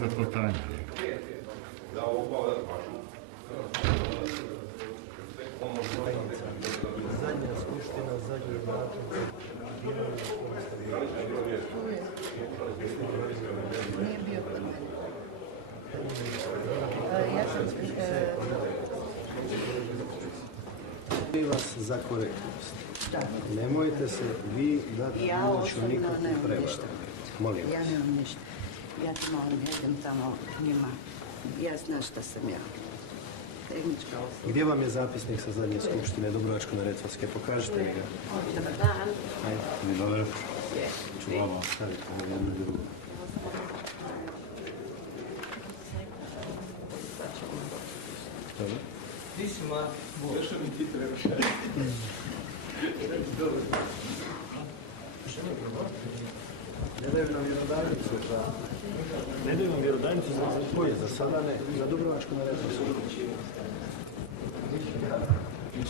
Za to tajno. Zadnja skupština, zadnji datum. Nije bio kod mene. Ja sam... Molim vas za korektnost. Nemojte se vi dati uliču nikakvu prevaru. Molim vas. Ja nemam ništa. Ja ti molim, idem tamo njima. Ja znam šta sam ja. Tehnička osoba. Gdje vam je zapisnik sa zadnje skupštine Dubrovačko-neretvanske? Pokažite mi ga. Dobar dan. Ajde. Dobro. Ću vama ostaviti za jednu drugu. Dobro. Ti si mlad. Još mi ti trebaš. Ne daju nam vjerodajnicu za... Ne daju nam vjerodajnicu za koje? Za sada ne. Za Dubrovačko-neretvansku.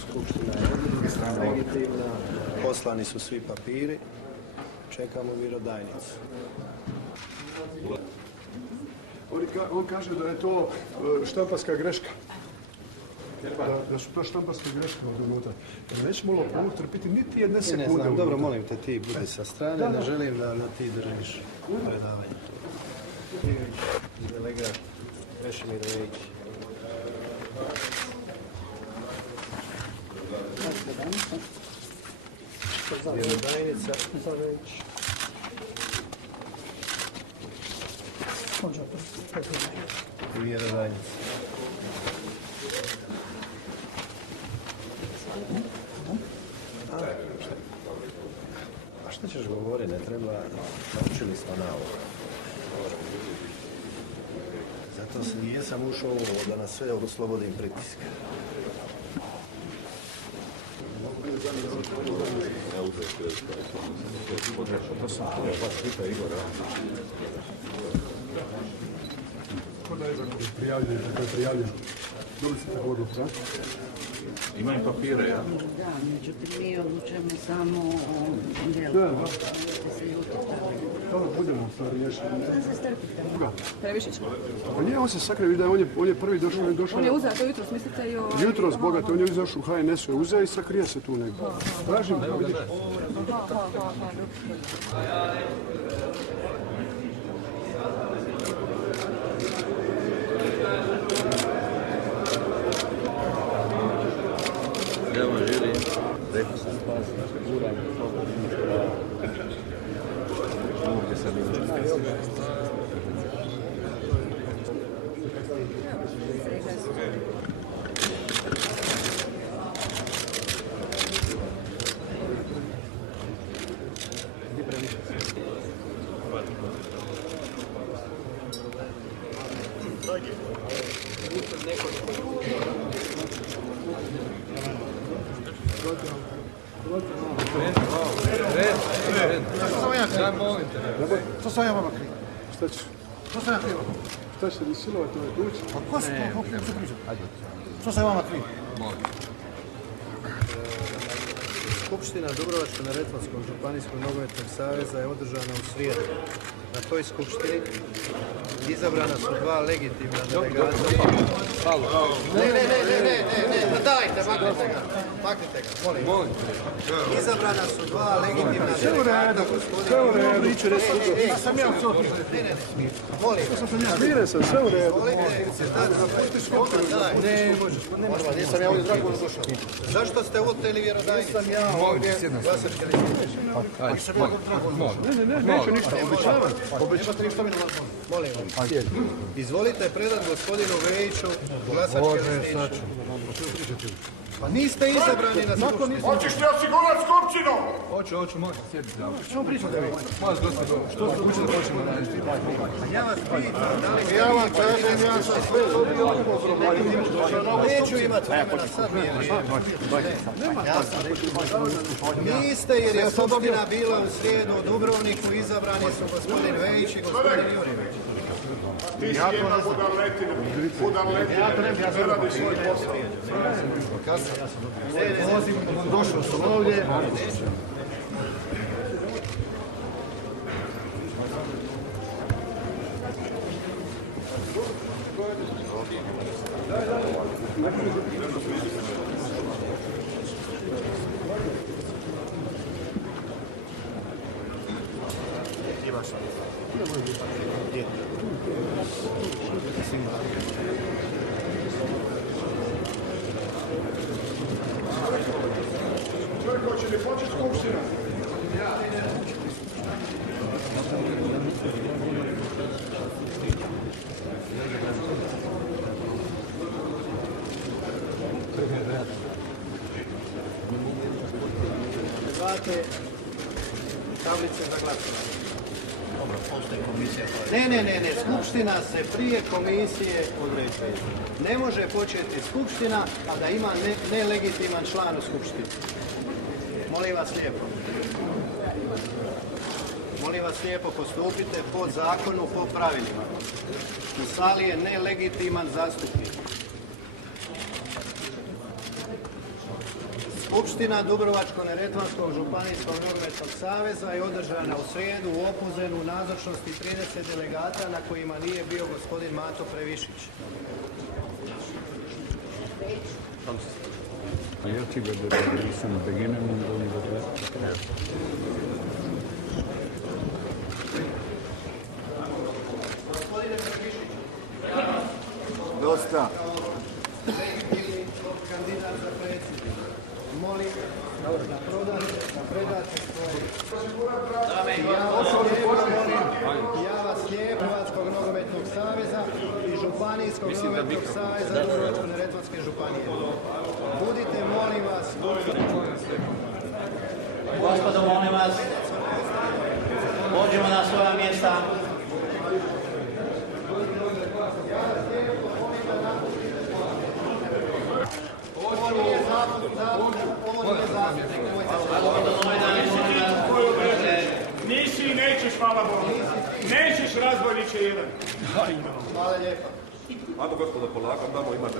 Skupština je legitimna. Poslani su svi papiri. Čekamo vjerodajnicu. On kaže da je to štamparska greška. Da su to štamparske greške ovdje unutra. Nećemo lopovluk trpiti niti jedne sekunde. Ne znam, dobro, molim te, ti budi sa strane, ne želim da ti držiš predavanje. Delegat Krešimir Vejić. Vjerodajnica. I vjerodajnica. A šta ćeš govoriti? Ne treba, naučili smo na ovo. Zato se nijesam ušao u ovo da nas sve oslobodim pritiska. Kod je prijavljen, tako je prijavljen. Dobili ste tako odluku, da? Imaju papire, ja? Da, međutim mi odlučujemo samo o djelu. Da. Dobro, budemo stvari riješiti. Da se strpite. Previšić. Pa nije, on se sakre, vidi da on je prvi došao. On je uzeo to jutros, mislite i o... Jutros, bogate, on je izašao u HNS-u, je uzeo i sakrije se tu negdje. Tražim ga, vidiš. Evo, žiri. Rekao sam spas, guram, ovdje sam Što sam ja vama krivo? Šta ću? Što sam ja krivo? Šta će li silovati ovaj kuć? Pa ko se to priča? Što sam vama krivo? Skupština Dubrovačko-neretvanskog županijskog nogometnog saveza je održana u srijedu. Na toj skupštini izabrana su dva legitimna delegata. Ne, dajte, maknite ga, molim. Izabrana su dva legitimna Sve u delegata. redu, sve u redu. Ja sam ja u to. Molim. Smire se, sve u redu. Ne možeš. Nisam ja ovdje drago došao. Zašto ste oteli vjerodajnicu? Nisam ja ovdje. Glasačke liste. Neću ništa, obećavam. Nemate ništa mi na vas. Molim vas. Izvolite predati gospodinu Vejiću glasačke listiće. Pa niste izabrani na skupštini. Hoćeš li osigurati skupštinu? Hoću, molim, sjedite tamo. Što pričate vi? Molim vas, gospodine, što ste učili da počnemo raditi? Ja vas pitam, da li Ja vam kažem, ja sam sve dobio neću imati vremena, sad mi je vrijeme. Ja sam niste jer je skupština bila u srijedu u Dubrovniku, izabrani su gospodin Vejić i gospodin Jurjević. Ti si jedna budaletina. Budaletina, ne radi svoj posao. Došao sam ovdje. Čovjek, hoće li početi skupština? Znate tablice za glasovanje. Ne, skupština se prije komisije određuje. Ne može početi skupština, a da ima nelegitiman član u skupštini. Molim vas lijepo. Molim vas lijepo, postupite po zakonu, po pravilima. U sali je nelegitiman zastupnik. Skupština Dubrovačko-neretvanskog županijskog nogometnog saveza je održana u srijedu u Opuzenu u nazočnosti 30 delegata na kojima nije bio gospodin Mato Previšić. Gospodine Previšić. Dosta. Legitimni kandidat za predsjednika. Molim da predate svoje. Ja vas lijepo Hrvatskog nogometnog saveza i Županijskog nogometnog saveza Dubrovačko-neretvanske županije. Budite, molim vas, Gospodo, molim vas, pođimo na svoja mjesta. Nisi i nećeš, hvala Bogu. Nećeš, razbojniče jedan. hvala lijepa. Ajmo gospodo polako, tamo imate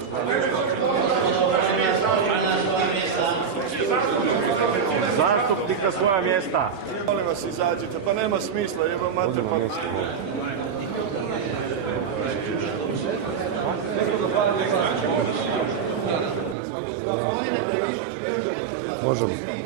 Zastupnik na svoja mjesta. Molim vas, izađite, pa nema smisla, jebo mate, pa... Možemo.